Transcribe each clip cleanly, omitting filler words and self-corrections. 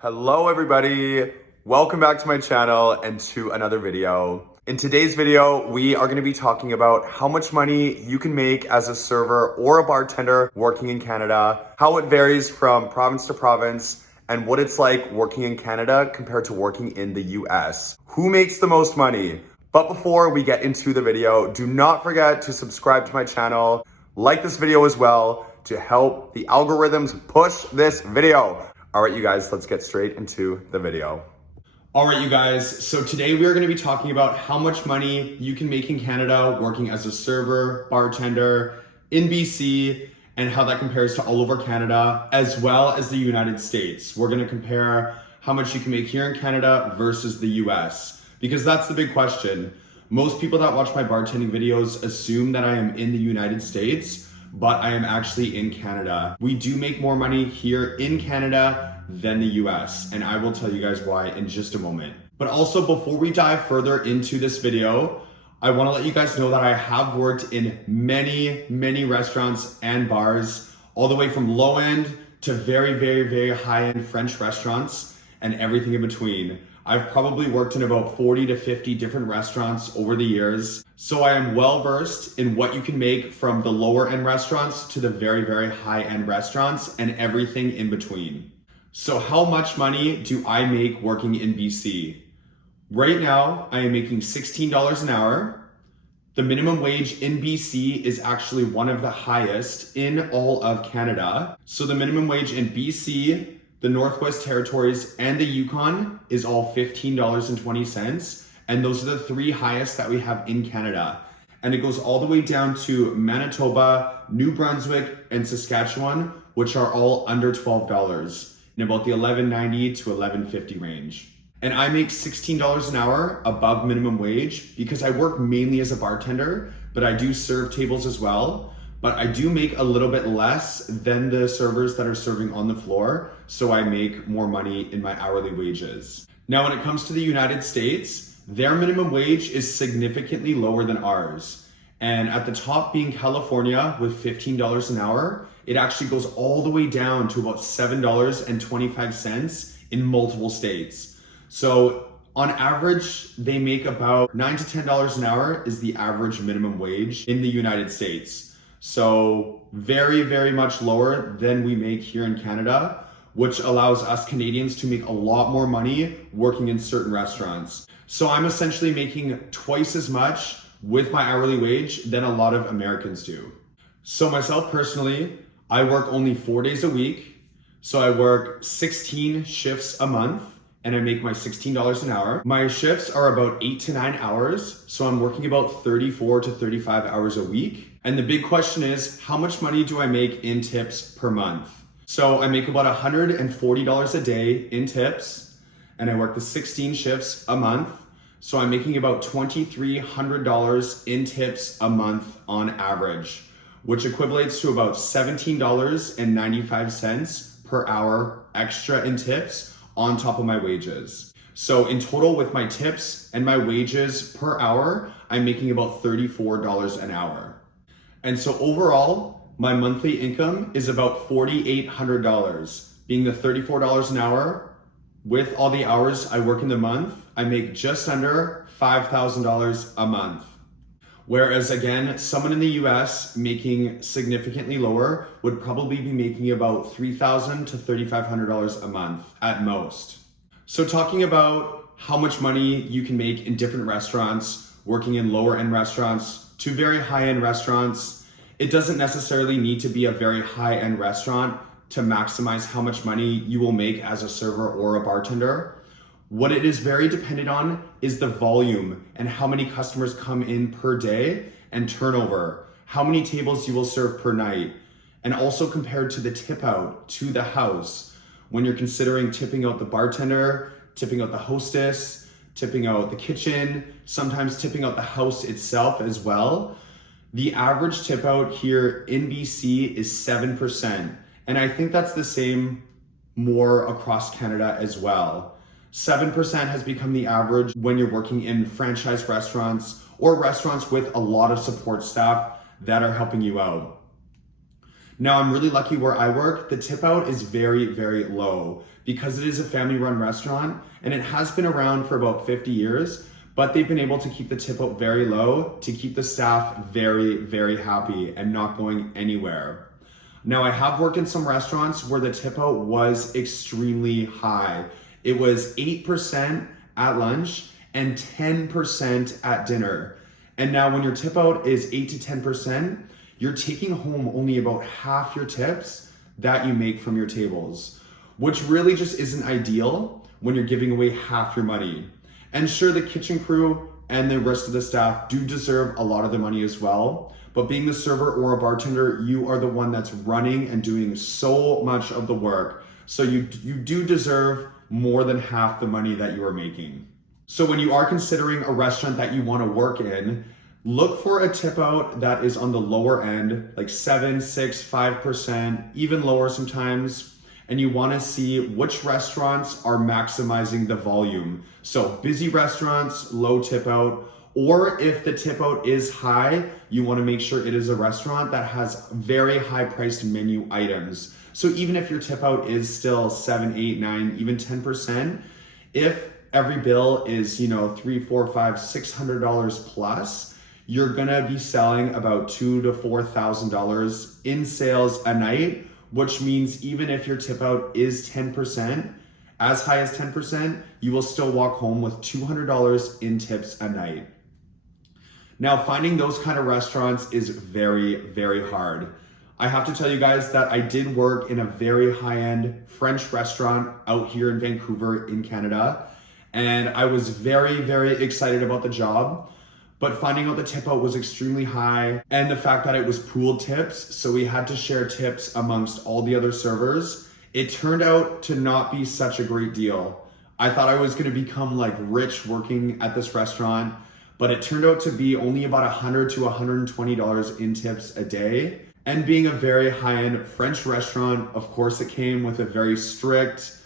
Hello everybody, welcome back to my channel and to another video. In today's video, we are going to be talking about how much money you can make as a server or a bartender working in Canada, how it varies from province to province, and what it's like working in Canada compared to working in the US. Who makes the most money? But before we get into the video, do not forget to subscribe to my channel, like this video as well to help the algorithms push this video. All right, you guys, let's get straight into the video. All right, you guys, so today we are going to be talking about how much money you can make in Canada working as a server, bartender in BC, and how that compares to all over Canada, as well as the United States. We're going to compare how much you can make here in Canada versus the US, because that's the big question. Most people that watch my bartending videos assume that I am in the United States, but I am actually in Canada. We do make more money here in Canada than the US, and I will tell you guys why in just a moment. But also, before we dive further into this video, I wanna let you guys know that I have worked in many restaurants and bars, all the way from low end to very high end French restaurants and everything in between. I've probably worked in about 40 to 50 different restaurants over the years. So I am well versed in what you can make from the lower end restaurants to the very high end restaurants and everything in between. So how much money do I make working in BC? Right now, I am making $16 an hour. The minimum wage in BC is actually one of the highest in all of Canada. So the minimum wage in BC, the Northwest Territories, and the Yukon is all $15.20. And those are the three highest that we have in Canada. And it goes all the way down to Manitoba, New Brunswick, and Saskatchewan, which are all under $12 in about the $11.90 to $11.50 range. And I make $16 an hour above minimum wage because I work mainly as a bartender, but I do serve tables as well. But I do make a little bit less than the servers that are serving on the floor, so I make more money in my hourly wages. Now, when it comes to the United States, their minimum wage is significantly lower than ours. And at the top being California with $15 an hour, it actually goes all the way down to about $7.25 in multiple states. So on average, they make about $9 to $10 an hour is the average minimum wage in the United States. So very much lower than we make here in Canada, which allows us Canadians to make a lot more money working in certain restaurants. So I'm essentially making twice as much with my hourly wage than a lot of Americans do. So myself personally, I work only 4 days a week. So I work 16 shifts a month and I make my $16 an hour. My shifts are about 8 to 9 hours. So I'm working about 34 to 35 hours a week. And the big question is, how much money do I make in tips per month? So I make about $140 a day in tips, and I work the 16 shifts a month. So I'm making about $2,300 in tips a month on average, which equates to about $17.95 per hour extra in tips on top of my wages. So in total, with my tips and my wages per hour, I'm making about $34 an hour. And so overall, my monthly income is about $4,800. Being the $34 an hour, with all the hours I work in the month, I make just under $5,000 a month. Whereas again, someone in the US making significantly lower would probably be making about $3,000 to $3,500 a month at most. So talking about how much money you can make in different restaurants, working in lower end restaurants to very high end restaurants, it doesn't necessarily need to be a very high end restaurant to maximize how much money you will make as a server or a bartender. What it is very dependent on is the volume and how many customers come in per day and turnover, how many tables you will serve per night, and also compared to the tip out to the house. When you're considering tipping out the bartender, tipping out the hostess, tipping out the kitchen, sometimes tipping out the house itself as well. The average tip out here in BC is 7%. And I think that's the same more across Canada as well. 7% has become the average when you're working in franchise restaurants or restaurants with a lot of support staff that are helping you out. Now, I'm really lucky where I work. The tip out is very, very low because it is a family-run restaurant and it has been around for about 50 years, but they've been able to keep the tip out very low to keep the staff very, very happy and not going anywhere. Now, I have worked in some restaurants where the tip out was extremely high. It was 8% at lunch and 10% at dinner. And now when your tip out is 8 to 10%, you're taking home only about half your tips that you make from your tables, which really just isn't ideal when you're giving away half your money. And sure, the kitchen crew and the rest of the staff do deserve a lot of the money as well. But being the server or a bartender, you are the one that's running and doing so much of the work. So you do deserve more than half the money that you are making. So when you are considering a restaurant that you want to work in, look for a tip out that is on the lower end, like 7, 6, 5%, even lower sometimes. And you want to see which restaurants are maximizing the volume. So busy restaurants, low tip out. Or if the tip out is high, you want to make sure it is a restaurant that has very high priced menu items. So even if your tip out is still 7, 8, 9, even 10%, if every bill is, $3, $4, $5, $600 plus, you're gonna be selling about $2,000 to $4,000 in sales a night, which means even if your tip out is 10%, as high as 10%, you will still walk home with $200 in tips a night. Now, finding those kind of restaurants is very, very hard. I have to tell you guys that I did work in a very high-end French restaurant out here in Vancouver in Canada, and I was very, very excited about the job, but finding out the tip out was extremely high and the fact that it was pooled tips, so we had to share tips amongst all the other servers, it turned out to not be such a great deal. I thought I was gonna become like rich working at this restaurant, but it turned out to be only about $100 to $120 in tips a day. And being a very high-end French restaurant, of course it came with a very strict,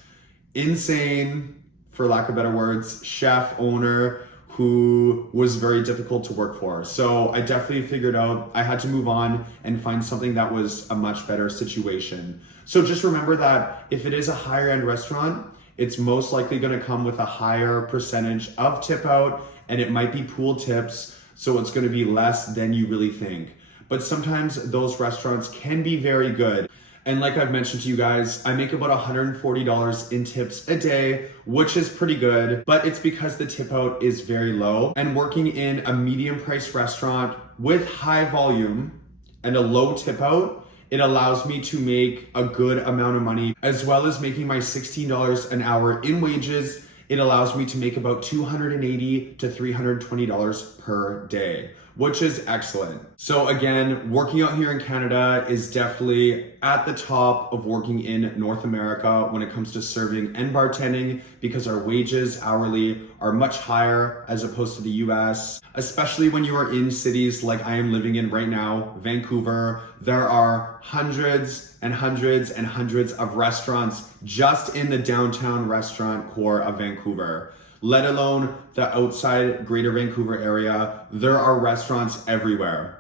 insane, for lack of better words, chef owner who was very difficult to work for. So I definitely figured out I had to move on and find something that was a much better situation. So just remember that if it is a higher end restaurant, it's most likely gonna come with a higher percentage of tip out, and it might be pool tips, so it's gonna be less than you really think. But sometimes those restaurants can be very good. And like I've mentioned to you guys, I make about $140 in tips a day, which is pretty good, but it's because the tip out is very low. And working in a medium price restaurant with high volume and a low tip out, it allows me to make a good amount of money, as well as making my $16 an hour in wages. It allows me to make about $280 to $320 per day, which is excellent. So again, working out here in Canada is definitely at the top of working in North America when it comes to serving and bartending, because our wages hourly are much higher as opposed to the US, especially when you are in cities like I am living in right now, Vancouver. There are hundreds and hundreds and hundreds of restaurants just in the downtown restaurant core of Vancouver. Let alone the outside greater Vancouver area, there are restaurants everywhere.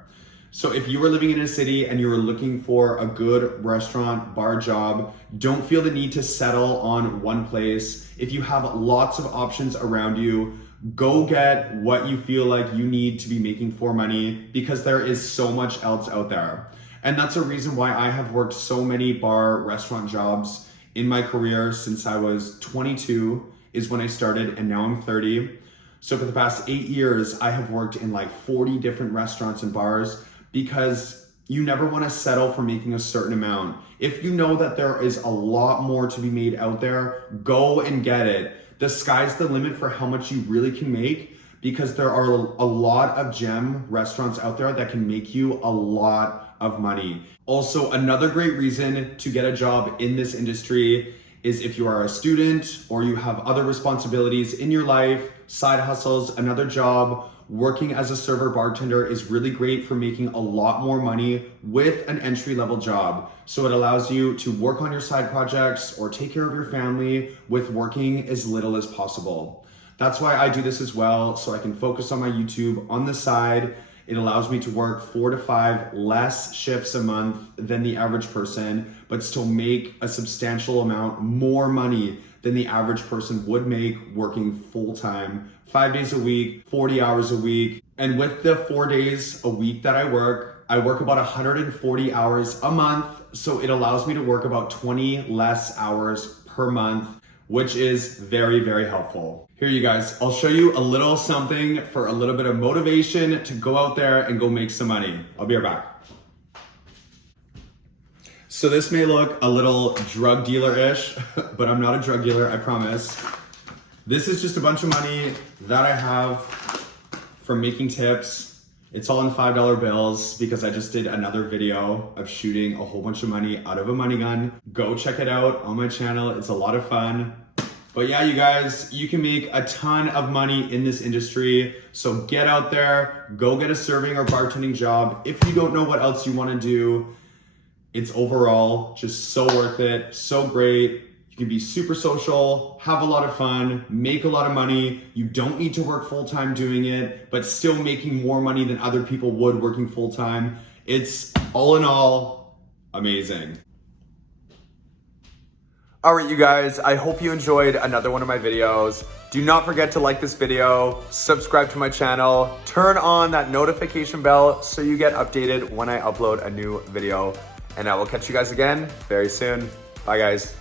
So if you are living in a city and you're looking for a good restaurant, bar job, don't feel the need to settle on one place. If you have lots of options around you, go get what you feel like you need to be making for money, because there is so much else out there. And that's a reason why I have worked so many bar restaurant jobs in my career since I was 22 is when I started, and now I'm 30. So for the past 8 years, I have worked in like 40 different restaurants and bars, because you never want to settle for making a certain amount. If you know that there is a lot more to be made out there, go and get it. The sky's the limit for how much you really can make, because there are a lot of gem restaurants out there that can make you a lot of money. Also, another great reason to get a job in this industry is if you are a student or you have other responsibilities in your life, side hustles, another job. Working as a server bartender is really great for making a lot more money with an entry-level job. So it allows you to work on your side projects or take care of your family with working as little as possible. That's why I do this as well, so I can focus on my YouTube on the side. It allows me to work 4 to 5 less shifts a month than the average person, but still make a substantial amount more money than the average person would make working full-time, 5 days a week, 40 hours a week. And with the 4 days a week that I work about 140 hours a month. So it allows me to work about 20 less hours per month, which is very, very helpful. Here you guys, I'll show you a little something for a little bit of motivation to go out there and go make some money. I'll be right back. So this may look a little drug dealer-ish, but I'm not a drug dealer, I promise. This is just a bunch of money that I have from making tips. It's all in $5 bills because I just did another video of shooting a whole bunch of money out of a money gun. Go check it out on my channel. It's a lot of fun. But yeah, you guys, you can make a ton of money in this industry. So get out there, go get a serving or bartending job. If you don't know what else you want to do, it's overall just so worth it, so great. You can be super social, have a lot of fun, make a lot of money. You don't need to work full-time doing it, but still making more money than other people would working full-time. It's all in all amazing. All right, you guys, I hope you enjoyed another one of my videos. Do not forget to like this video, subscribe to my channel, turn on that notification bell so you get updated when I upload a new video. And I will catch you guys again very soon. Bye, guys.